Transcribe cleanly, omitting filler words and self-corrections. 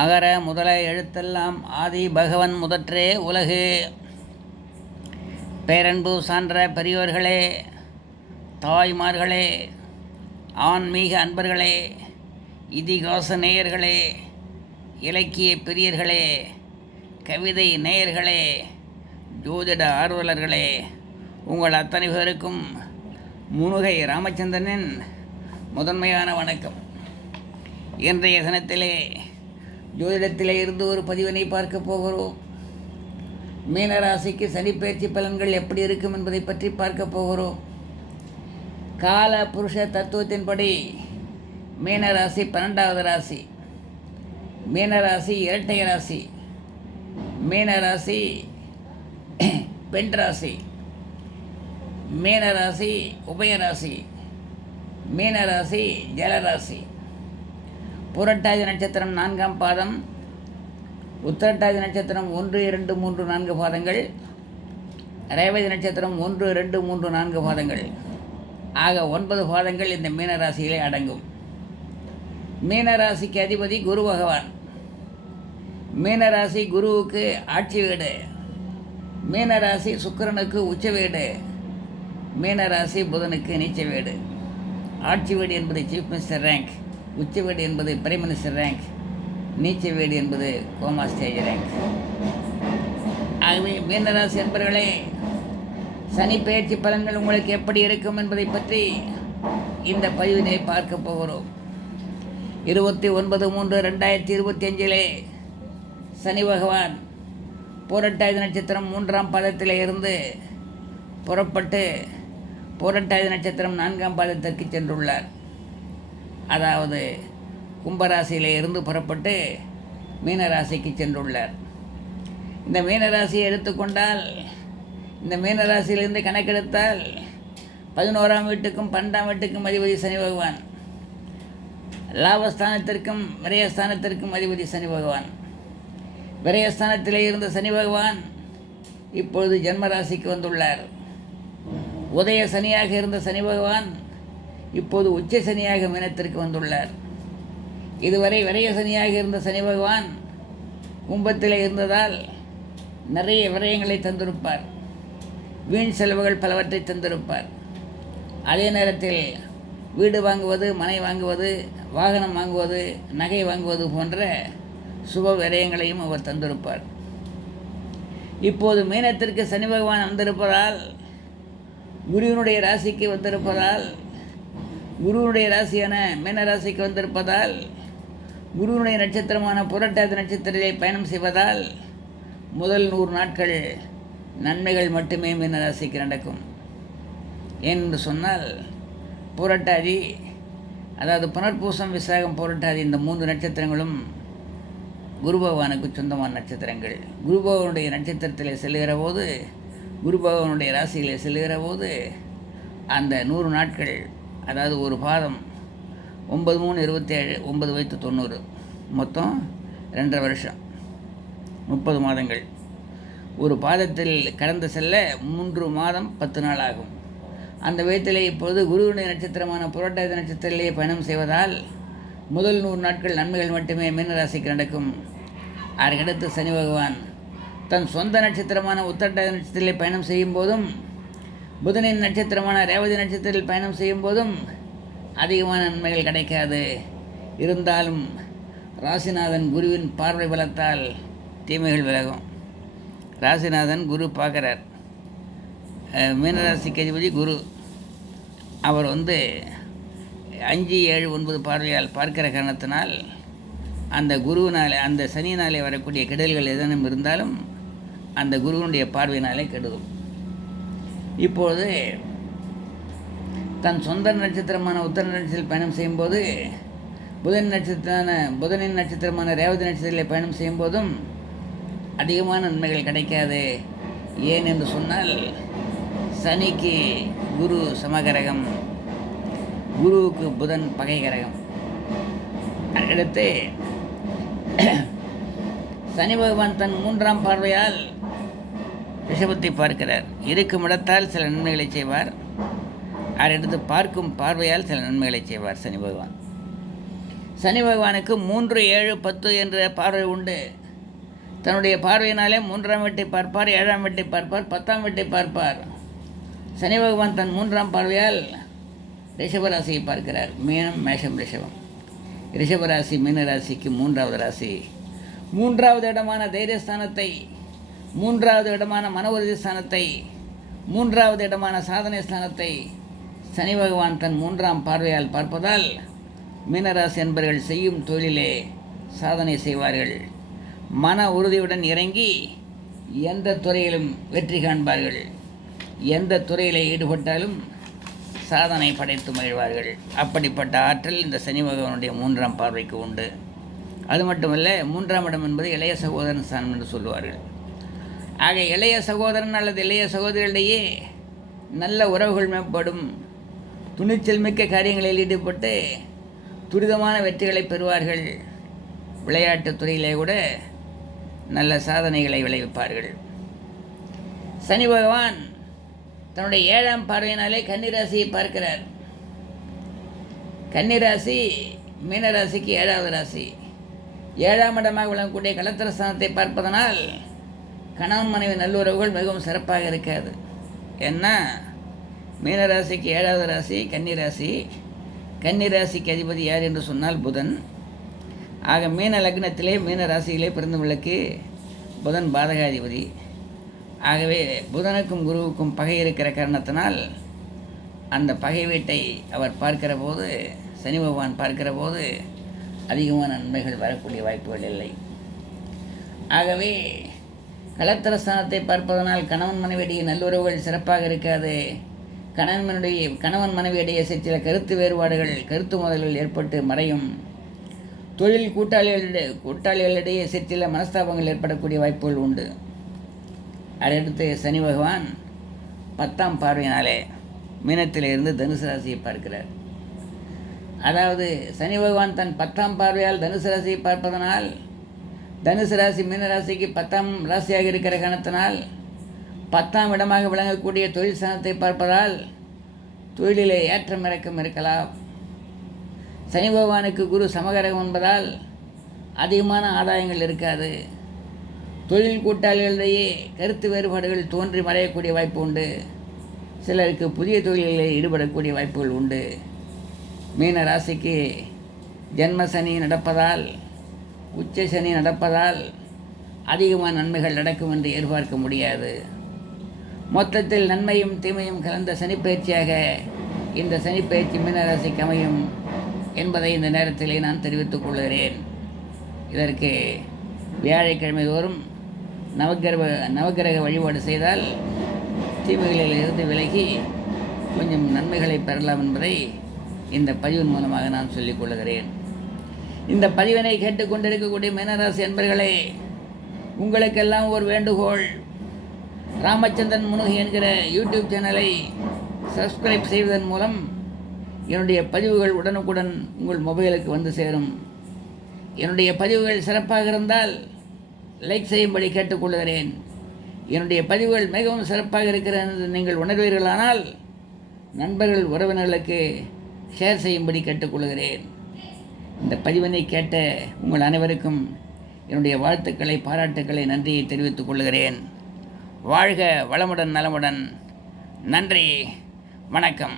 அகர முதல எழுத்தெல்லாம் ஆதி பகவன் முதற்றே உலகு. பேரன்பு சான்ற பெரியோர்களே, தாய்மார்களே, ஆன்மீக அன்பர்களே, இதிகாச நேயர்களே, இலக்கிய பிரியர்களே, கவிதை நேயர்களே, ஜோதிட ஆர்வலர்களே, உங்கள் அத்தனை பேருக்கும் முனுகை ராமச்சந்திரனின் முதன்மையான வணக்கம். இன்றைய தினத்திலே ஜோதிடத்திலே இருந்து ஒரு பதிவினை பார்க்க போகிறோம். மீனராசிக்கு சனிப்பெயர்ச்சி பலன்கள் எப்படி இருக்கும் என்பதை பற்றி பார்க்க போகிறோம். கால புருஷ தத்துவத்தின்படி மீனராசி 12வது ராசி, மீனராசி இரட்டை ராசி, மீனராசி பெண் ராசி, மீனராசி உபயராசி, மீனராசி ஜலராசி. புரட்டாதி நட்சத்திரம் 4ஆம் பாதம், உத்திரட்டாதி நட்சத்திரம் 1, 2, 3, 4 பாதங்கள், ரேவதி நட்சத்திரம் 1, 2, 3, 4 பாதங்கள் ஆக 9 பாதங்கள் இந்த மீனராசியிலே அடங்கும். மீனராசிக்கு அதிபதி குரு பகவான். மீனராசி குருவுக்கு ஆட்சி வீடு, மீனராசி சுக்கிரனுக்கு உச்ச வீடு, மீனராசி புதனுக்கு நீச்ச வீடு. ஆட்சி வீடு என்பது சீஃப் மினிஸ்டர் ரேங்க், உச்ச வீடு என்பது பிரைம் மினிஸ்டர் ரேங்க், நீச்ச வீடு என்பது கோமா ஸ்டேஜ் ரேங்க். ஆகவே மீனராசி என்பவர்களே, சனி பெயர்ச்சி பலன்கள் உங்களுக்கு எப்படி இருக்கும் என்பதை பற்றி இந்த பதிவினை பார்க்க போகிறோம். 29/3/2025 சனி பகவான் புரட்டாதி நட்சத்திரம் 3ஆம் பாதத்திலே இருந்து புறப்பட்டு புரட்டாதி நட்சத்திரம் 4ஆம் பாதத்திற்கு சென்றுள்ளார். அதாவது கும்பராசியிலே இருந்து புறப்பட்டு மீனராசிக்கு சென்றுள்ளார். இந்த மீனராசியை எடுத்துக்கொண்டால், இந்த மீனராசியிலிருந்து கணக்கெடுத்தால் 11ஆம் வீட்டுக்கும் 12ஆம் வீட்டுக்கும் அதிபதி சனி பகவான், லாபஸ்தானத்திற்கும் விரயஸ்தானத்திற்கும் அதிபதி சனி பகவான். விரயஸ்தானத்திலே இருந்த சனி பகவான் இப்பொழுது ஜென்மராசிக்கு வந்துள்ளார். உதய சனியாக இருந்த சனி பகவான் இப்போது உச்ச சனியாக மீனத்திற்கு வந்துள்ளார். இதுவரை விரய சனியாக இருந்த சனி பகவான் கும்பத்திலே இருந்ததால் நிறைய விரயங்களை தந்திருப்பார், வீண் செலவுகள் பலவற்றை தந்திருப்பார். அதே நேரத்தில் வீடு வாங்குவது, மனை வாங்குவது, வாகனம் வாங்குவது, நகை வாங்குவது போன்ற சுப விரயங்களையும் அவர் தந்திருப்பார். இப்போது மீனத்திற்கு சனி பகவான் வந்திருப்பதால், குருவினுடைய ராசிக்கு வந்திருப்பதால், குருவினுடைய ராசியான மீனராசிக்கு வந்திருப்பதால், குருவினுடைய நட்சத்திரமான புரட்டாதி நட்சத்திரத்தை பயணம் செய்வதால் முதல் 100 நாட்கள் நன்மைகள் மட்டுமே மீனராசிக்கு நடக்கும். என்று சொன்னால், புரட்டாதி, அதாவது புனர்பூசம், விசாகம், புரட்டாதி, இந்த 3 நட்சத்திரங்களும் குரு பகவானுக்கு சொந்தமான நட்சத்திரங்கள். குரு பகவானுடைய நட்சத்திரத்தில் செல்லுகிற போது, குரு பகவானுடைய ராசியிலே செல்லுகிற போது அந்த 100 நாட்கள், அதாவது ஒரு பாதம் 9/3/27, 9/9/90, மொத்தம் 2.5 வருஷம், 30 மாதங்கள். ஒரு பாதத்தில் கடந்து செல்ல 3 மாதம் 10 நாள் ஆகும். அந்த விதத்திலே இப்பொழுது குருவினுடைய நட்சத்திரமான புரட்டாதி நட்சத்திரத்திலே பயணம் செய்வதால் முதல் 100 நாட்கள் நன்மைகள் மட்டுமே மீனராசிக்கு நடக்கும். அதற்கடுத்து சனி பகவான் தன் சொந்த நட்சத்திரமான உத்திரட்டாதி நட்சத்திரத்திலே பயணம் செய்யும் போதும், புதனின் நட்சத்திரமான ரேவதி நட்சத்திரத்தில் பயணம் செய்யும் போதும் அதிகமான நன்மைகள் கிடைக்காது. இருந்தாலும் ராசிநாதன் குருவின் பார்வை பலத்தால் தீமைகள் விலகும். ராசிநாதன் குரு பார்க்குறார். மீனராசிக்கு அதிபதி குரு. அவர் 5, 7, 9 பார்வையால் பார்க்கிற காரணத்தினால் அந்த குருவினாலே, அந்த சனியினாலே வரக்கூடிய கெடுதல்கள் எதனும் இருந்தாலும் அந்த குருவினுடைய பார்வையினாலே கெடுதும். இப்போது தன் சொந்த நட்சத்திரமான உத்தர நட்சத்திரத்தில் பயணம் செய்யும்போது, புதனின் நட்சத்திரமான ரேவதி நட்சத்திரத்தில் பயணம் செய்யும்போதும் அதிகமான நன்மைகள் கிடைக்காது. ஏன் என்று சொன்னால், சனிக்கு குரு சமகரகம், குருவுக்கு புதன் பகை கரகம். அடுத்து சனி பகவான் தன் 3ஆம் பார்வையால் ரிஷபத்தை பார்க்கிறார். இருக்கும் இடத்தால் சில நன்மைகளை செய்வார், அடுத்து பார்க்கும் பார்வையால் சில நன்மைகளை செய்வார் சனி பகவான். சனி பகவானுக்கு 3, 7, 10 என்ற பார்வை உண்டு. தன்னுடைய பார்வையினாலே 3ஆம் வீட்டை பார்ப்பார், 7ஆம் வீட்டை பார்ப்பார், 10ஆம் வீட்டை பார்ப்பார். சனி பகவான் தன் 3ஆம் பார்வையால் ரிஷபராசியை பார்க்கிறார். மீனம், மேஷம், ரிஷபம். ரிஷபராசி மீனராசிக்கு 3வது ராசி. 3வது இடமான தைரியஸ்தானத்தை, 3வது இடமான மன உறுதி ஸ்தானத்தை, 3வது இடமான சாதனை ஸ்தானத்தை சனி பகவான் தன் 3ஆம் பார்வையால் பார்ப்பதால் மீனராசி என்பவர்கள் செய்யும் தொழிலே சாதனை செய்வார்கள். மன உறுதியுடன் இறங்கி எந்த துறையிலும் வெற்றி காண்பார்கள். எந்த துறையில் ஈடுபட்டாலும் சாதனை படைத்து மகிழ்வார்கள். அப்படிப்பட்ட ஆற்றல் இந்த சனி பகவானுடைய 3ஆம் பார்வைக்கு உண்டு. அது மட்டுமல்ல, 3ஆம் இடம் என்பது இளைய சகோதரன் ஸ்தானம் என்று சொல்லுவார்கள். ஆக இளைய சகோதரன் அல்லது இளைய சகோதரிகளிடையே நல்ல உறவுகள் மேம்படும். துணிச்சல் மிக்க காரியங்களில் ஈடுபட்டு துரிதமான வெற்றிகளை பெறுவார்கள். விளையாட்டுத் துறையிலே கூட நல்ல சாதனைகளை விளைவிப்பார்கள். சனி பகவான் தன்னுடைய 7ஆம் பார்வையினாலே கன்னிராசியை பார்க்கிறார். கன்னிராசி மீனராசிக்கு 7வது ராசி. 7ஆம் இடமாக விளங்கக்கூடிய களத்திரஸ்தானத்தை பார்ப்பதனால் கணவன் மனைவி நல்லுறவுகள் மிகவும் சிறப்பாக இருக்காது. ஏன்னா மீனராசிக்கு 7வது ராசி கன்னிராசி. கன்னிராசிக்கு அதிபதி யார் என்று சொன்னால் புதன். ஆக மீன லக்னத்திலே மீன ராசியிலே பிறந்தவர்களுக்கு புதன் பாதகாதிபதி. ஆகவே புதனுக்கும் குருவுக்கும் பகை இருக்கிற காரணத்தினால் அந்த பகை வீட்டை அவர் பார்க்கிற போது, சனி பகவான் பார்க்கிற போது அதிகமான நன்மைகள் வரக்கூடிய வாய்ப்புகள் இல்லை. ஆகவே களத்திரஸ்தானத்தை பார்ப்பதனால் கணவன் மனைவியிடையே நல்லுறவுகள் சிறப்பாக இருக்காது. கணவன் மனைவியிடையே சில கருத்து வேறுபாடுகள், கருத்து மோதல்கள் ஏற்பட்டு மறையும். தொழில் கூட்டாளிகளிடையே சில மனஸ்தாபங்கள் ஏற்படக்கூடிய வாய்ப்புகள் உண்டு. அதையடுத்து சனி பகவான் 10ஆம் பார்வையினாலே மீனத்திலிருந்து தனுசு ராசியை பார்க்கிறார். அதாவது சனி பகவான் தன் 10ஆம் பார்வையால் தனுசு ராசியை பார்ப்பதனால் தனுசு ராசி மீனராசிக்கு 10ஆம் ராசியாக இருக்கிற காரணத்தினால் 10ஆம் இடமாக விளங்கக்கூடிய தொழில் ஸ்தானத்தை பார்ப்பதால் தொழிலிலே ஏற்றம் இறக்கம் இருக்கலாம். சனி பகவானுக்கு குரு சமகரகம் என்பதால் அதிகமான ஆதாயங்கள் இருக்காது. தொழில் கூட்டாளிகளிடையே கருத்து வேறுபாடுகள் தோன்றி மறையக்கூடிய வாய்ப்பு உண்டு. சிலருக்கு புதிய தொழில்களில் ஈடுபடக்கூடிய வாய்ப்புகள் உண்டு. மீன ராசிக்கு ஜென்ம சனி நடப்பதால், உச்ச சனி நடப்பதால் அதிகமான நன்மைகள் நடக்கும் என்று எதிர்பார்க்க முடியாது. மொத்தத்தில் நன்மையும் தீமையும் கலந்த சனிப்பயிற்சியாக இந்த சனிப்பயிற்சி மீனராசிக்கு அமையும் என்பதை இந்த நேரத்திலே நான் தெரிவித்துக் கொள்கிறேன். இதற்கு வியாழக்கிழமை தோறும் நவக்கிரக வழிபாடு செய்தால் தீமைகளில் இருந்து விலகி கொஞ்சம் நன்மைகளை பெறலாம் என்பதை இந்த பதிவின் மூலமாக நான் சொல்லிக் கொள்கிறேன். இந்த பதிவினை கேட்டுக்கொண்டிருக்கக்கூடிய மீனராசி என்பர்களே, உங்களுக்கெல்லாம் ஒரு வேண்டுகோள். ராமச்சந்திரன் முனுகி என்கிற யூடியூப் சேனலை சப்ஸ்கிரைப் செய்வதன் மூலம் என்னுடைய பதிவுகள் உடனுக்குடன் உங்கள் மொபைலுக்கு வந்து சேரும். என்னுடைய பதிவுகள் சிறப்பாக இருந்தால் லைக் செய்யும்படி கேட்டுக்கொள்கிறேன். என்னுடைய பதிவுகள் மிகவும் சிறப்பாக இருக்கிறது என்று நீங்கள் உணர்வீர்களானால் நண்பர்கள் உறவினர்களுக்கு ஷேர் செய்யும்படி கேட்டுக்கொள்கிறேன். இந்த பதிவினை கேட்ட உங்கள் அனைவருக்கும் என்னுடைய வாழ்த்துக்களை, பாராட்டுக்களை, நன்றியை தெரிவித்துக் கொள்கிறேன். வாழ்க வளமுடன், நலமுடன். நன்றி, வணக்கம்.